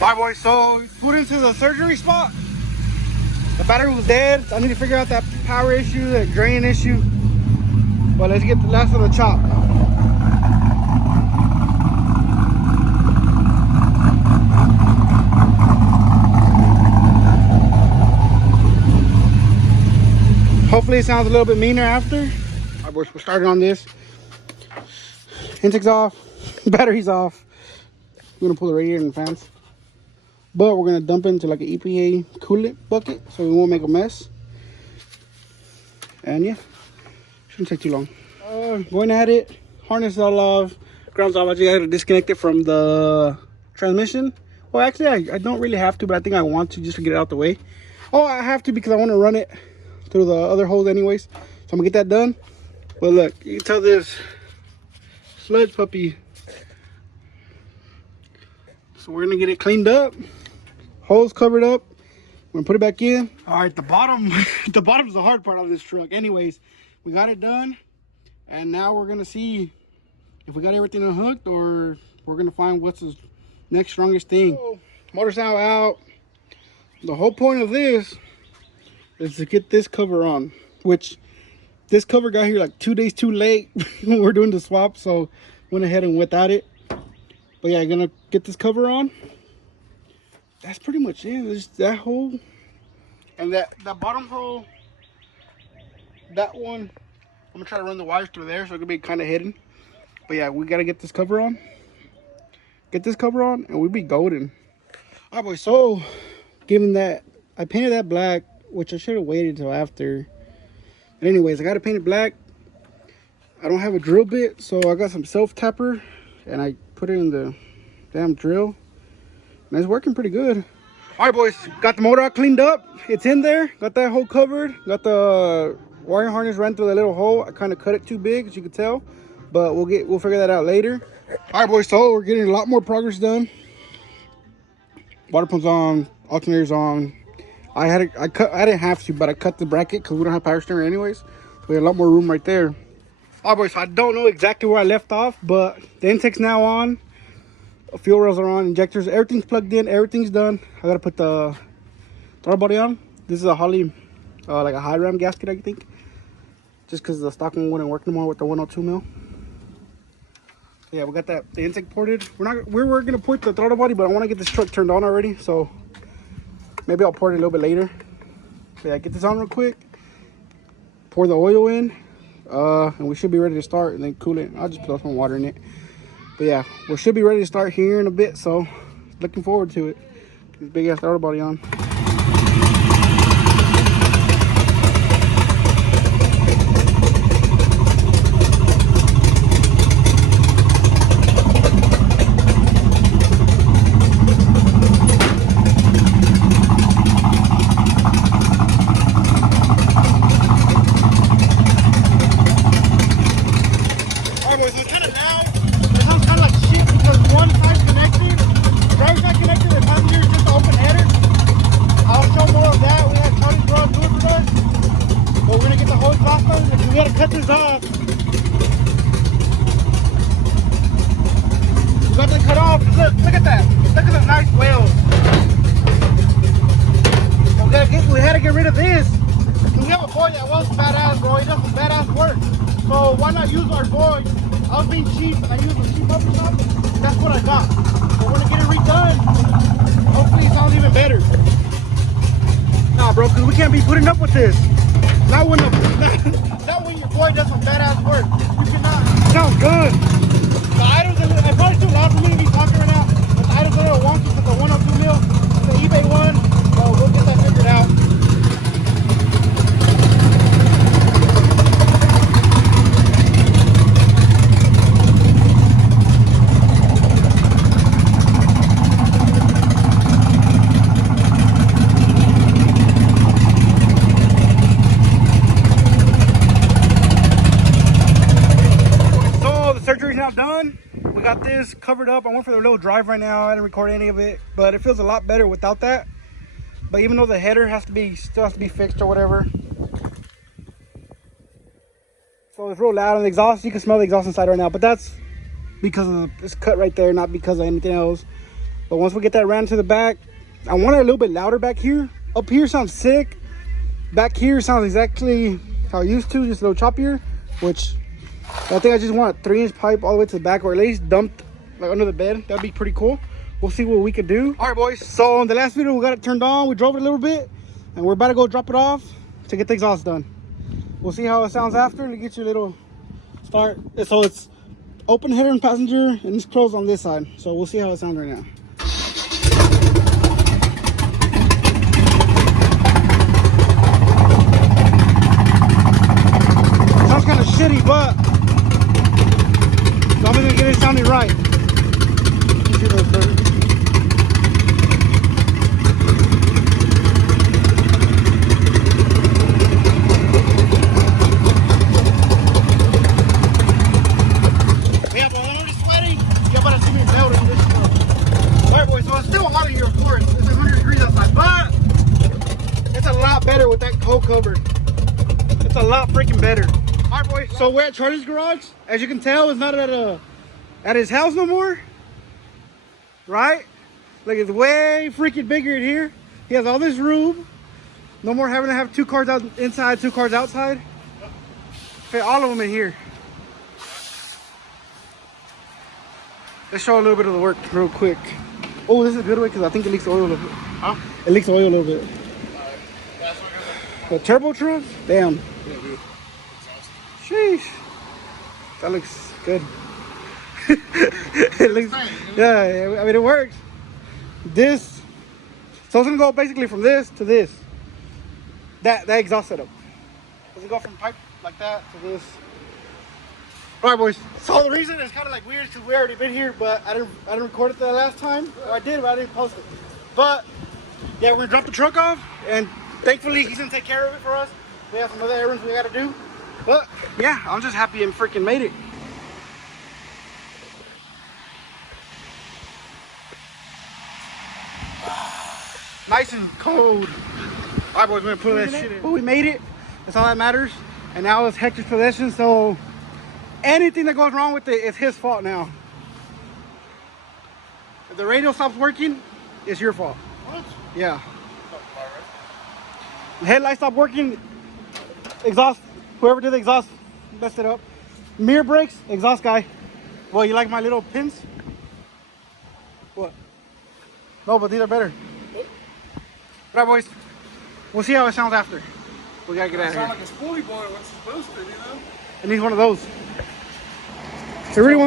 Bye, boys. So put into the surgery spot. The battery was dead. So I need to figure out that power issue, that drain issue. But let's get the last of the chop. Hopefully it sounds a little bit meaner after. All right, boys, we're starting on this. Intake's off, battery's off. We're gonna pull the radiator and fans. But we're gonna dump it into like an EPA coolant bucket so we won't make a mess. And yeah, shouldn't take too long. Going at it, harness all off, ground's off. I just gotta disconnect it from the transmission. Well, actually, I don't really have to, but I think I want to just to get it out the way. Oh, I have to because I want to run it through the other holes anyways. So I'm gonna get that done. But look, you can tell this sludge puppy. So we're gonna get it cleaned up, holes covered up. We're gonna put it back in. All right, the bottom, the bottom's the hard part of this truck. Anyways, we got it done, and now we're gonna see if we got everything unhooked or we're gonna find what's the next strongest thing. Motor sound out. The whole point of this is to get this cover on, which this cover got here like 2 days too late when we're doing the swap, so went ahead and without it. But yeah, gonna get this cover on. That's pretty much it. There's that hole and that bottom hole, that one. I'm gonna try to run the wires through there so it could be kind of hidden. But yeah, we gotta get this cover on, and we'll be golden. All right, boys, so given that I painted that black, which I should have waited till after. But anyways, I got to paint it black. I don't have a drill bit, so I got some self tapper and I put it in the damn drill, and it's working pretty good. All right, boys, got the motor all cleaned up. It's in there. Got that hole covered. Got the wire harness ran through the little hole. I kind of cut it too big, as you can tell, but we'll figure that out later. All right, boys, so we're getting a lot more progress done. Water pump's on, alternator's on. I didn't have to, but I cut the bracket because we don't have power steering anyways. So we have a lot more room right there. All right, boys, so I don't know exactly where I left off, but the intake's now on. Fuel rails are on, injectors, everything's plugged in, everything's done. I gotta put the throttle body on. This is a Holley, like a high ram gasket, I think. Just because the stock one wouldn't work anymore with the 102 mil. Yeah, we got the intake ported. We're gonna port the throttle body, but I want to get this truck turned on already, so maybe I'll pour it a little bit later. So yeah, get this on real quick. Pour the oil in, and we should be ready to start, and then cool it. I'll just put some water in it. But yeah, we should be ready to start here in a bit, so looking forward to it. This big ass throttle body on. Cut this off. We got to cut off. Look at that. Look at the nice whales. We had to get rid of this. We have a boy that was badass, bro. He does some badass work. So why not use our boy? I was being cheap and I used a cheap rubber shop. That's what I got. So we're gonna get it redone. Hopefully it sounds even better. Nah, bro, because we can't be putting up with this. Not when your boy does some badass work. You cannot. Sounds good. The items are probably too loud for me to be talking right now. But the items are a little wonky because the 102 mil, the eBay one. So we'll get that figured out. Now done. We got this covered up. I went for the little drive right now. I didn't record any of it, but it feels a lot better without that. But even though the header still has to be fixed or whatever, so it's real loud. And the exhaust, you can smell the exhaust inside right now, but that's because of this cut right there, not because of anything else. But once we get that ran to the back, I want it a little bit louder back here. Up here sounds sick. Back here sounds exactly how I used to, just a little choppier. Which I think I just want a 3-inch pipe all the way to the back, or at least dumped like under the bed. That'd be pretty cool. We'll see what we can do. All right, boys. So in the last video, we got it turned on. We drove it a little bit, and we're about to go drop it off to get the exhaust done. We'll see how it sounds after. Let me get you a little start. So it's open header and passenger, and it's closed on this side. So we'll see how it sounds right now. Sounds kind of shitty, but I'm gonna get it sounding right. With that cold cover, it's a lot freaking better. All right, boys. So we're at Charlie's garage. As you can tell, it's not at his house no more, right? Like, it's way freaking bigger in here. He has all this room. No more having to have 2 cars out inside, 2 cars outside. Fit all of them in here. Let's show a little bit of the work real quick. Oh, this is a good way because I think it leaks oil a little bit. Huh? It leaks oil a little bit. The turbo trunk? Damn. Yeah, dude. Sheesh. That looks good. It looks, yeah, I mean, it works. This, so it's gonna go basically from this to this. That exhaust setup. Does it go from pipe like that to this? All right, boys. So the reason it's kind of like weird because we already been here, but I didn't record it the last time. Or I did, but I didn't post it. But yeah, we're gonna drop the truck off, and thankfully he's gonna take care of it for us. We have some other errands we gotta do. But yeah, I'm just happy and freaking made it. Nice and cold. All right, boys, we're gonna put that shit in. But we made it. That's all that matters. And now it's Hector's possession, so anything that goes wrong with it is his fault now. If the radio stops working, it's your fault. What? Yeah. The headlight stopped working, exhaust, whoever did the exhaust messed it up. Mirror brakes, exhaust guy. Well, you like my little pins? What? No, but these are better. All right, boys. We'll see how it sounds after. We gotta get out of here. Sound like a spoolie boy, what's supposed to, you know? And he's one of those. He really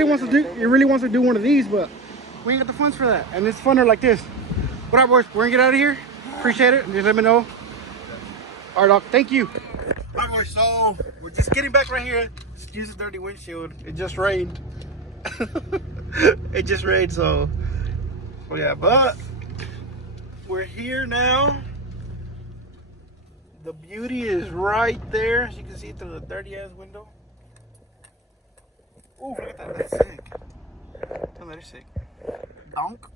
wants to do one of these, but we ain't got the funds for that. And it's funner like this. All right, boys, we're gonna get out of here. Appreciate it. Just let me know. All right, dog. Thank you. All right, boys. So we're just getting back right here. Excuse the dirty windshield. It just rained. It just rained, so yeah. But we're here now. The beauty is right there. As you can see through the dirty ass window. Oh, look at that. That's sick. Tell me that is sick. Donk.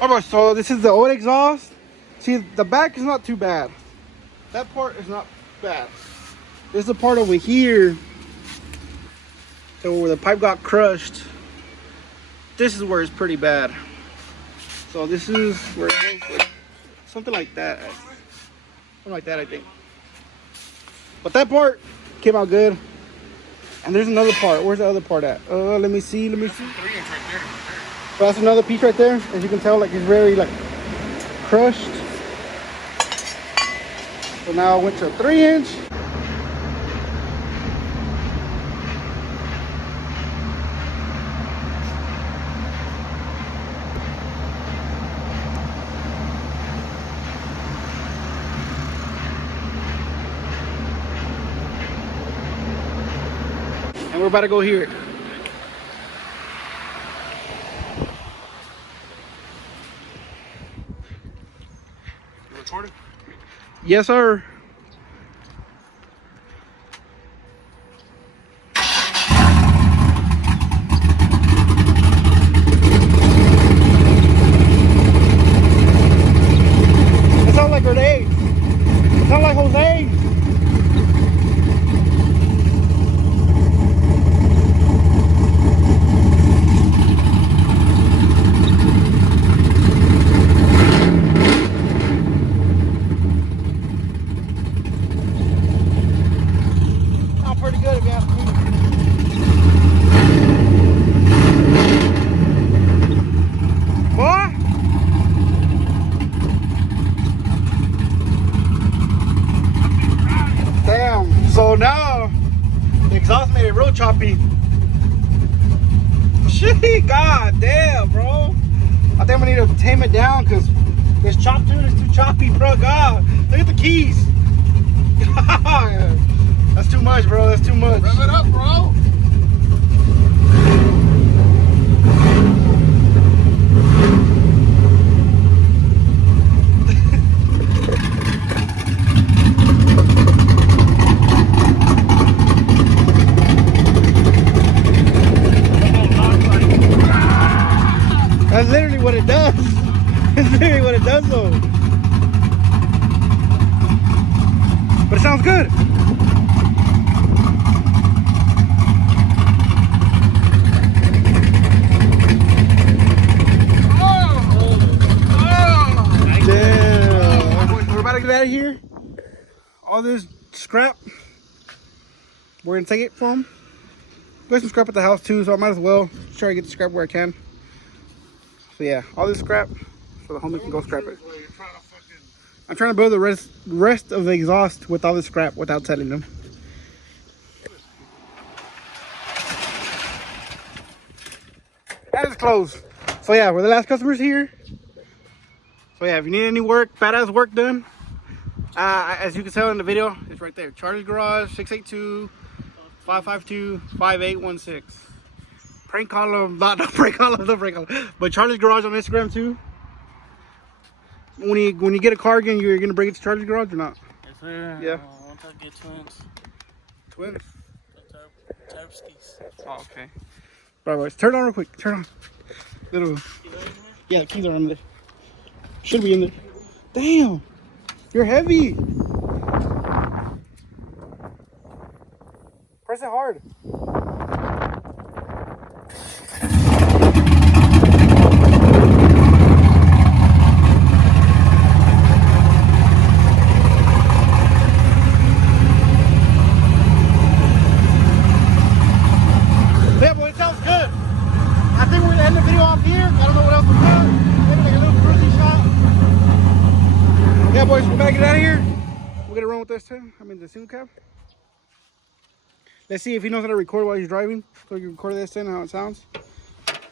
All right, so this is the old exhaust. See, the back is not too bad. That part is not bad. This is the part over here. So where the pipe got crushed. This is where it's pretty bad. So this is where it goes, like, something like that. Something like that, I think. But that part came out good. And there's another part. Where's the other part at? Let me see. 3-inch right there. So that's another piece right there. As you can tell, like, it's very like crushed. So now I went to a 3-inch. And we're about to go here. You recording? Yes, sir. It sounds like grenades. It sounds like Jose. choppy. Shit, god damn, bro. I think I'm gonna need to tame it down because this chop tune is too choppy, bro. God, look at the keys. That's too much, bro. That's too much. Rev it up, bro. That's literally what it does. That's literally what it does, though. But it sounds good. Damn. We're about to get out of here. All this scrap, we're gonna take it from them. There's some scrap at the house too, so I might as well try to get the scrap where I can. So yeah, all this scrap, so the homie can go scrap it. I'm trying to build the rest of the exhaust with all the scrap without telling them. That is closed. So yeah, we're the last customers here. So yeah, if you need any work, badass work done, as you can tell in the video, it's right there. Charlie's Garage, 682-552-5816. Prank call them, not prank call them, but Charlie's Garage on Instagram too. When you get a car again, you're gonna bring it to Charlie's Garage or not? Yes, sir. Yeah. Once I get twins. Twins. Tbss. Oh, okay. Right, boys. Turn it on real quick. Turn on. Little. Yeah, the keys are in there. Should be in there. Damn. You're heavy. Press it hard. Yeah, boy, it sounds good. I think we're gonna end the video off here. I don't know what else to put. Maybe like a little cruising shot. Yeah, boys, we're gonna get out of here. We're gonna run with this too. I mean, the single cab. Let's see if he knows how to record while he's driving, so we can record this in and how it sounds. But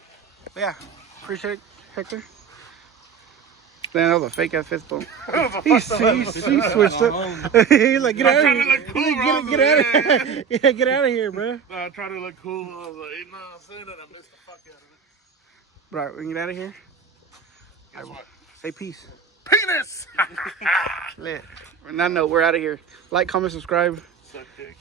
yeah, appreciate it, Hector. Then that was a fake ass fist bump. He switched it. He's like, get out of here. Get out of here. Yeah, get out of here, bro. I tried to look cool. I was like, hey, no, I'm saying that I missed the fuck out of it. Right, we can get out of here. Guess what? Say peace. Penis! Lit. On that note, we're out of here. Like, comment, subscribe. Suck dick.